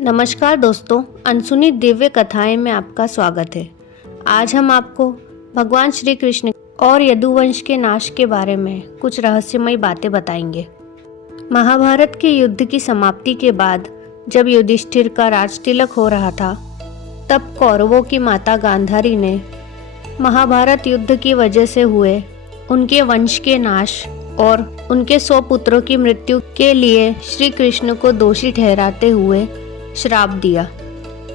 नमस्कार दोस्तों, अनसुनी दिव्य कथाएं में आपका स्वागत है। आज हम आपको भगवान श्री कृष्ण और यदुवंश के नाश के बारे में कुछ रहस्यमयी बातें बताएंगे। महाभारत के युद्ध की समाप्ति के बाद जब युधिष्ठिर का राजतिलक हो रहा था, तब कौरवों की माता गांधारी ने महाभारत युद्ध की वजह से हुए उनके वंश के नाश और उनके 100 पुत्रों की मृत्यु के लिए श्री कृष्ण को दोषी ठहराते हुए श्राप दिया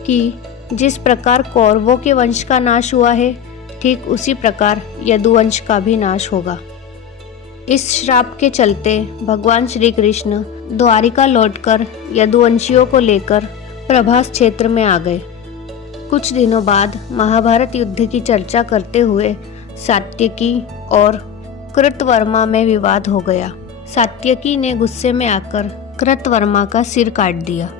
कि जिस प्रकार कौरवों के वंश का नाश हुआ है, ठीक उसी प्रकार यदुवंश का भी नाश होगा। इस श्राप के चलते भगवान श्री कृष्ण द्वारिका लौटकर यदुवंशियों को लेकर प्रभास क्षेत्र में आ गए। कुछ दिनों बाद महाभारत युद्ध की चर्चा करते हुए सात्यकी और कृतवर्मा में विवाद हो गया। सात्यकी ने गुस्से में आकर कृतवर्मा का सिर काट दिया।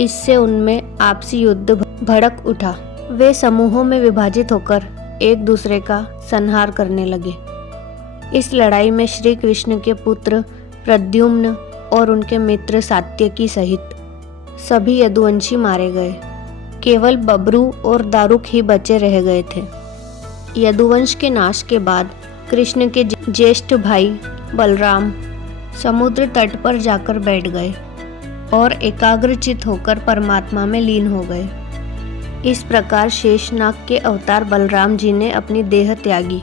इससे उनमें आपसी युद्ध भड़क उठा। वे समूहों में विभाजित होकर एक दूसरे का संहार करने लगे। इस लड़ाई में श्री कृष्ण के पुत्र प्रद्युम्न और उनके मित्र सात्यकी सहित सभी यदुवंशी मारे गए। केवल बब्रू और दारुक ही बचे रह गए थे। यदुवंश के नाश के बाद कृष्ण के ज्येष्ठ भाई बलराम समुद्र तट पर जाकर बैठ गए और एकाग्रचित होकर परमात्मा में लीन हो गए। इस प्रकार शेषनाग के अवतार बलराम जी ने अपनी देह त्यागी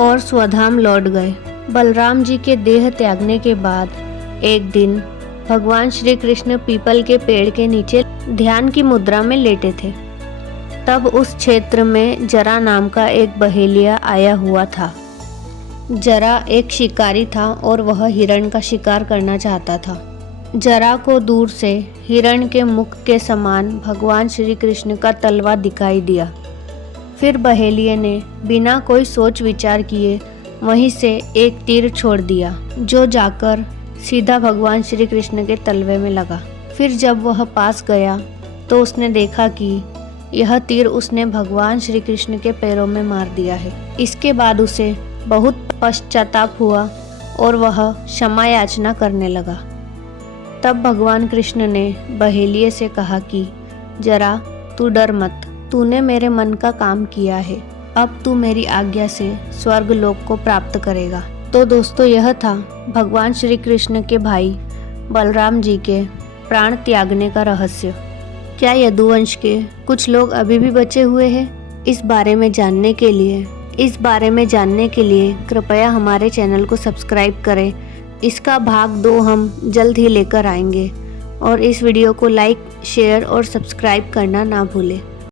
और स्वधाम लौट गए। बलराम जी के देह त्यागने के बाद एक दिन भगवान श्री कृष्ण पीपल के पेड़ के नीचे ध्यान की मुद्रा में लेटे थे। तब उस क्षेत्र में जरा नाम का एक बहेलिया आया हुआ था। जरा एक शिकारी था और वह हिरण का शिकार करना चाहता था। जरा को दूर से हिरण के मुख के समान भगवान श्री कृष्ण का तलवा दिखाई दिया। फिर बहेलिये ने बिना कोई सोच विचार किए वहीं से एक तीर छोड़ दिया, जो जाकर सीधा भगवान श्री कृष्ण के तलवे में लगा। फिर जब वह पास गया तो उसने देखा कि यह तीर उसने भगवान श्री कृष्ण के पैरों में मार दिया है। इसके बाद उसे बहुत पश्चाताप हुआ और वह क्षमा याचना करने लगा। तब भगवान कृष्ण ने बहेलिये से कहा कि जरा तू डर मत, तूने मेरे मन का काम किया है। अब तू मेरी आज्ञा से स्वर्ग लोक को प्राप्त करेगा। तो दोस्तों, यह था भगवान श्री कृष्ण के भाई बलराम जी के प्राण त्यागने का रहस्य। क्या यदुवंश के कुछ लोग अभी भी बचे हुए हैं? इस बारे में जानने के लिए कृपया हमारे चैनल को सब्सक्राइब करें। इसका भाग 2 हम जल्द ही लेकर आएंगे और इस वीडियो को लाइक, शेयर और सब्सक्राइब करना ना भूलें।